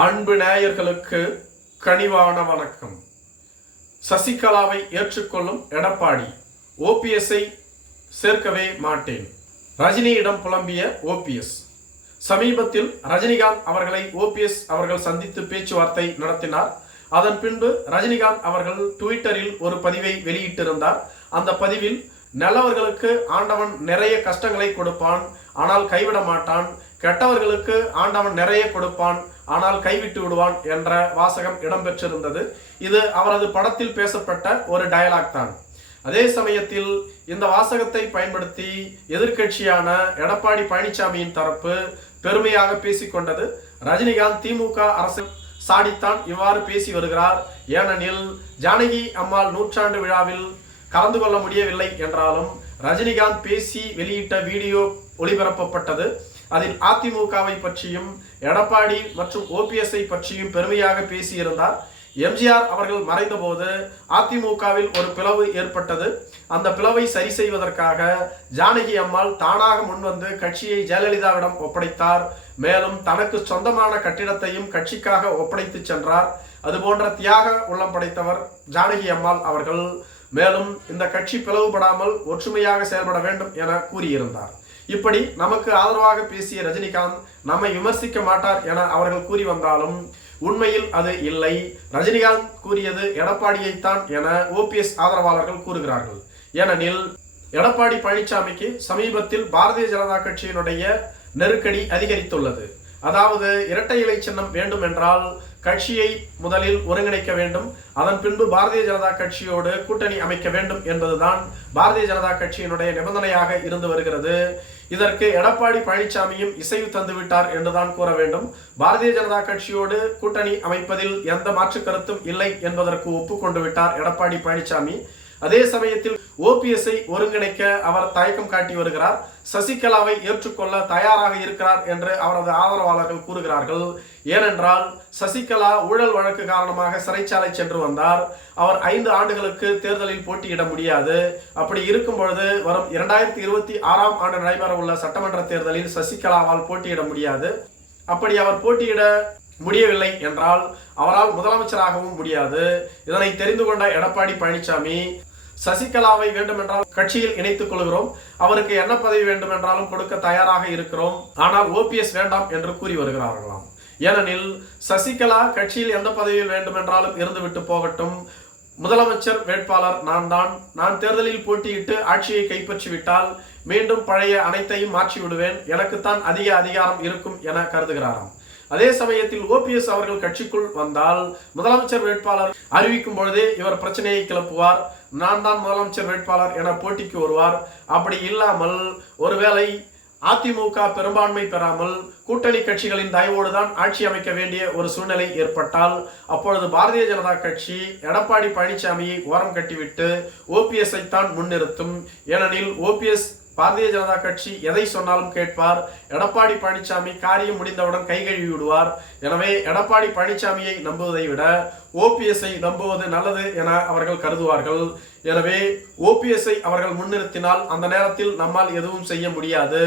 அன்பு நேயர்களுக்கு கனிவான வணக்கம். சசிகலாவை ஏற்றுக்கொள்ளும் எடப்பாடி ஓபிஎஸ்ஐ சேர்க்கவே மாட்டேன். ரஜினியிடம் புலம்பிய ஓபிஎஸ் சமீபத்தில் ரஜினிகாந்த் அவர்களை ஓபிஎஸ் அவர்கள் சந்தித்து பேச்சுவார்த்தை நடத்தினார். அதன் பின்பு ரஜினிகாந்த் அவர்கள் ட்விட்டரில் ஒரு பதிவை வெளியிட்டிருந்தார். அந்த பதிவில் நல்லவர்களுக்கு ஆண்டவன் நிறைய கஷ்டங்களை கொடுப்பான் ஆனால் கைவிட மாட்டான். கெட்டவர்களுக்கு ஆண்டவன் நிறைய கொடுப்பான். ஆனால் கைவிட்டு விடுவான் என்ற வாசகம் இடம்பெற்றிருந்தது. இது அவரது படத்தில் பேசப்பட்ட ஒரு டயலாக் தான். அதே சமயத்தில் இந்த வாசகத்தை பயன்படுத்தி எதிர்க்கட்சியான எடப்பாடி பழனிசாமியின் தரப்பு பெருமையாக பேசிக்கொண்டது. ரஜினிகாந்த் திமுக அரசு சாடித்தான் இவ்வாறு பேசி வருகிறார். ஏனெனில் ஜானகி அம்மாள் நூற்றாண்டு விழாவில் கலந்து கொள்ள முடியவில்லை என்றாலும் ரஜினிகாந்த் பேசி வெளியிட்ட வீடியோ ஒளிபரப்பப்பட்டது. அதில் அதிமுகவை பற்றியும் எடப்பாடி மற்றும் ஓபிஎஸ்ஐ பற்றியும் பெருமையாக பேசியிருந்தார். எம்ஜிஆர் அவர்கள் மறைந்தபோது அதிமுகவில் ஒரு பிளவு ஏற்பட்டது. அந்த பிளவை சரி செய்வதற்காக ஜானகி அம்மாள் தானாக முன்வந்து கட்சியை ஜெயலலிதாவிடம் ஒப்படைத்தார். மேலும் தனக்கு சொந்தமான கட்டிடத்தையும் கட்சிக்காக ஒப்படைத்து சென்றார். அதுபோன்ற தியாக உள்ளம் படைத்தவர் ஜானகி அம்மாள் அவர்கள். மேலும் இந்த கட்சி பிளவுபடாமல் ஒற்றுமையாக செயல்பட வேண்டும் என கூறியிருந்தார். இப்படி நமக்கு ஆதரவாக பேசிய ரஜினிகாந்த் நம்மை விமர்சிக்க மாட்டார் என அவர்கள் கூறி வந்தாலும் உண்மையில் அது இல்லை. ரஜினிகாந்த் கூறியது எடப்பாடியைத்தான் என ஓபிஎஸ் ஆதரவாளர்கள் கூறுகிறார்கள். ஏனெனில் எடப்பாடி பழனிசாமிக்கு சமீபத்தில் பாரதிய ஜனதா கட்சியினுடைய நெருக்கடி அதிகரித்துள்ளது. அதாவது இரட்டை இலை சின்னம் வேண்டும் என்றால் கட்சியை முதலில் ஒருங்கிணைக்க வேண்டும். அதன் பின்பு பாரதிய ஜனதா கட்சியோடு கூட்டணி அமைக்க வேண்டும் என்பதுதான் பாரதிய ஜனதா கட்சியினுடைய நிபந்தனையாக இருந்து வருகிறது. இதற்கு எடப்பாடி பழனிசாமியும் இசைவு தந்துவிட்டார் என்றுதான் கூற வேண்டும். பாரதிய ஜனதா கட்சியோடு கூட்டணி அமைப்பதில் எந்த மாற்று கருத்தும் இல்லை என்பதற்கு ஒப்புக்கொண்டு விட்டார் எடப்பாடி பழனிசாமி. அதே சமயத்தில் ஓபிஎஸ்ஐ ஒருங்கிணைக்க அவர் தயக்கம் காட்டி வருகிறார். சசிகலாவை ஏற்றுக்கொள்ள தயாராக இருக்கிறார் என்று அவரது ஆதரவாளர்கள் கூறுகிறார்கள். ஏனென்றால் சசிகலா ஊழல் வழக்கு காரணமாக சிறைச்சாலை சென்று வந்தார். அவர் ஐந்து ஆண்டுகளுக்கு தேர்தலில் போட்டியிட முடியாது. அப்படி இருக்கும் பொழுது வரும் இரண்டாயிரத்தி இருபத்தி ஆறாம் ஆண்டு நடைபெற உள்ள சட்டமன்ற தேர்தலில் சசிகலாவால் போட்டியிட முடியாது. அப்படி அவர் போட்டியிட முடியவில்லை என்றால் அவரால் முதலமைச்சராகவும் முடியாது. இதனை தெரிந்து கொண்ட எடப்பாடி பழனிசாமி சசிகலாவை வேண்டுமென்றால் கட்சியில் இணைத்துக் கொள்கிறோம். அவருக்கு என்ன பதவி வேண்டுமென்றாலும் கொடுக்க தயாராக இருக்கிறோம். ஆனால் ஓபிஎஸ் வேண்டாம் என்று கூறி வருகிறார்களாம். ஏனெனில் சசிகலா கட்சியில் எந்த பதவியில் வேண்டுமென்றாலும் இருந்துவிட்டு போகட்டும். முதலமைச்சர் வேட்பாளர் நான் தான் நான் தேர்தலில் போட்டியிட்டு ஆட்சியை கைப்பற்றி விட்டால் மீண்டும் பழைய அனைத்தையும் மாற்றி விடுவேன் எனக்குத்தான் அதிக அதிகாரம் இருக்கும் என கருதுகிறாராம். அதே சமயத்தில் ஓபிஎஸ் அவர்கள் கட்சிக்குள் வந்தால் முதலமைச்சர் வேட்பாளர் அறிவிக்கும் பொழுதே இவர் பிரச்சனையை கிளப்புவார். நான் தான் முதலமைச்சர் வேட்பாளர் என போட்டிக்கு வருவார். அப்படி இல்லாமல் ஒருவேளை அதிமுக பெரும்பான்மை பெறாமல் கூட்டணி கட்சிகளின் தயவோடு தான் ஆட்சி அமைக்க வேண்டிய ஒரு சூழ்நிலை ஏற்பட்டால் அப்பொழுது பாரதிய ஜனதா கட்சி எடப்பாடி பழனிசாமியை ஓரம் கட்டிவிட்டு ஓபிஎஸ்ஐ தான் முன்னிறுத்தும். ஏனெனில் ஓபிஎஸ் பாரதிய ஜனதா கட்சி எதை சொன்னாலும் கேட்பார். எடப்பாடி பழனிசாமி காரியம் முடிந்தவுடன் கை கழுவி விடுவார். எனவே எடப்பாடி பழனிசாமியை நம்புவதை விட ஓபிஎஸ்ஐ நம்புவது நல்லது என அவர்கள் கருதுவார்கள். எனவே ஓபிஎஸ்ஐ அவர்கள் முன்னிறுத்தினால் அந்த நேரத்தில் நம்மால் எதுவும் செய்ய முடியாது.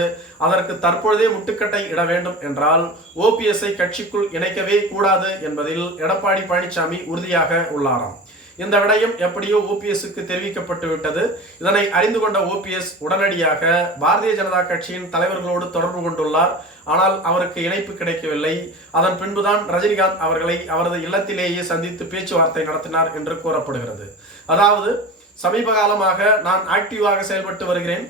அதற்கு தற்பொழுதே முட்டுக்கட்டை இட வேண்டும் என்றால் ஓபிஎஸ்ஐ கட்சிக்குள் இணைக்கவே கூடாது என்பதில் எடப்பாடி பழனிசாமி உறுதியாக உள்ளாராம். இந்த விடயம் எப்படியோ ஓபிஎஸ்க்கு தெரிவிக்கப்பட்டு விட்டது இதனை அறிந்து கொண்ட ஓபிஎஸ் உடனடியாக பாரதிய ஜனதா கட்சியின் தலைவர்களோடு தொடர்பு கொண்டுள்ளார். ஆனால் அவருக்கு இணைப்பு கிடைக்கவில்லை. அதன் பின்புதான் ரஜினிகாந்த் அவர்களை அவரது இல்லத்திலேயே சந்தித்து பேச்சுவார்த்தை நடத்தினார் என்று கூறப்படுகிறது. அதாவது சமீப காலமாக நான் ஆக்டிவாக செயல்பட்டு வருகிறேன்.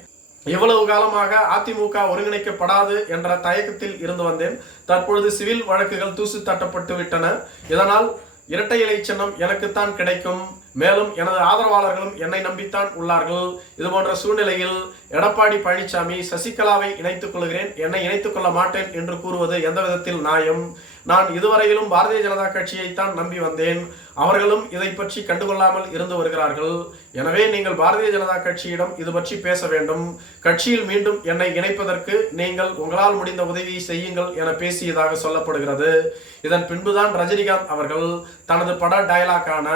இவ்வளவு காலமாக அதிமுக ஒருங்கிணைக்கப்படாது என்ற தயக்கத்தில் இருந்து வந்தேன். தற்பொழுது சிவில் வழக்குகள் தூசு தட்டப்பட்டு விட்டன. இதனால் இரட்டை இலை சின்னம் எனக்குத்தான் கிடைக்கும். மேலும் எனது ஆதரவாளர்களும் என்னை நம்பித்தான் உள்ளார்கள். இது போன்ற சூழ்நிலையில் எடப்பாடி பழனிசாமி சசிகலாவை இணைத்துக் கொள்கிறேன். என்னை இணைத்துக் கொள்ள மாட்டேன் என்று கூறுவது எந்த விதத்தில் நியாயம்? நான் இதுவரையிலும் பாரதிய ஜனதா கட்சியைத்தான் நம்பி வந்தேன். அவர்களும் இதை பற்றி கண்டுகொள்ளாமல் இருந்து வருகிறார்கள். எனவே நீங்கள் பாரதிய ஜனதா கட்சியிடம் இது பற்றி பேச வேண்டும். கட்சியில் மீண்டும் என்னை இணைப்பதற்கு நீங்கள் உங்களால் முடிந்த உதவியை செய்யுங்கள் என பேசியதாக சொல்லப்படுகிறது. இதன் பின்புதான் ரஜினிகாந்த் அவர்கள் தனது பட டயலாக்கான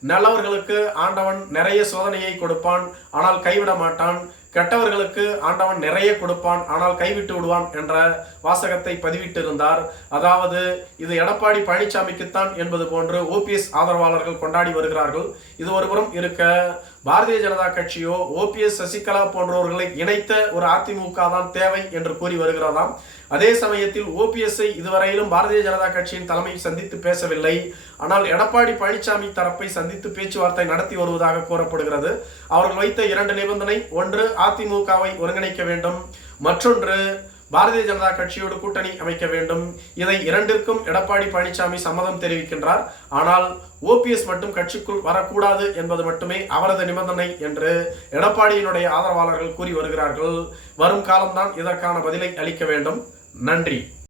நல்லவர்களுக்கு ஆண்டவன் நிறைய சோதனையை கொடுப்பான் ஆனால் கைவிட மாட்டான். கெட்டவர்களுக்கு ஆண்டவன் நிறைய கொடுப்பான் ஆனால் கைவிட்டு விடுவான் என்ற வாசகத்தை பதிவிட்டிருந்தார். அதாவது இது எடப்பாடி பழனிசாமிக்குத்தான் என்பது போன்று ஓபிஎஸ் ஆதரவாளர்கள் கொண்டாடி வருகிறார்கள். இது ஒருபுறம் இருக்க பாரதிய ஜனதா கட்சியோ ஓபிஎஸ் சசிகலா போன்றவர்களை இணைத்த ஒரு அதிமுக தான் தேவை என்று கூறி வருகிறதாம். அதே சமயத்தில் ஓபிஎஸ்ஐ இதுவரையிலும் பாரதிய ஜனதா கட்சியின் தலைமை சந்தித்து பேசவில்லை. ஆனால் எடப்பாடி பழனிசாமி தரப்பை சந்தித்து பேச்சுவார்த்தை நடத்தி வருவதாக கூறப்படுகிறது. அவர்கள் வைத்த இரண்டு நிபந்தனை. ஒன்று அதிமுகவை ஒருங்கிணைக்க வேண்டும். மற்றொன்று பாரதிய ஜனதா கட்சியோடு கூட்டணி அமைக்க வேண்டும். இதை இரண்டிற்கும் எடப்பாடி பழனிசாமி சம்மதம் தெரிவிக்கின்றார். ஆனால் ஓபிஎஸ் மட்டும் கட்சிக்குள் வரக்கூடாது என்பது மட்டுமே அவரது நிபந்தனை என்று எடப்பாடியினுடைய ஆதரவாளர்கள் கூறி வருகிறார்கள். வரும் காலம்தான் இதற்கான பதிலை அளிக்க வேண்டும். நன்றி.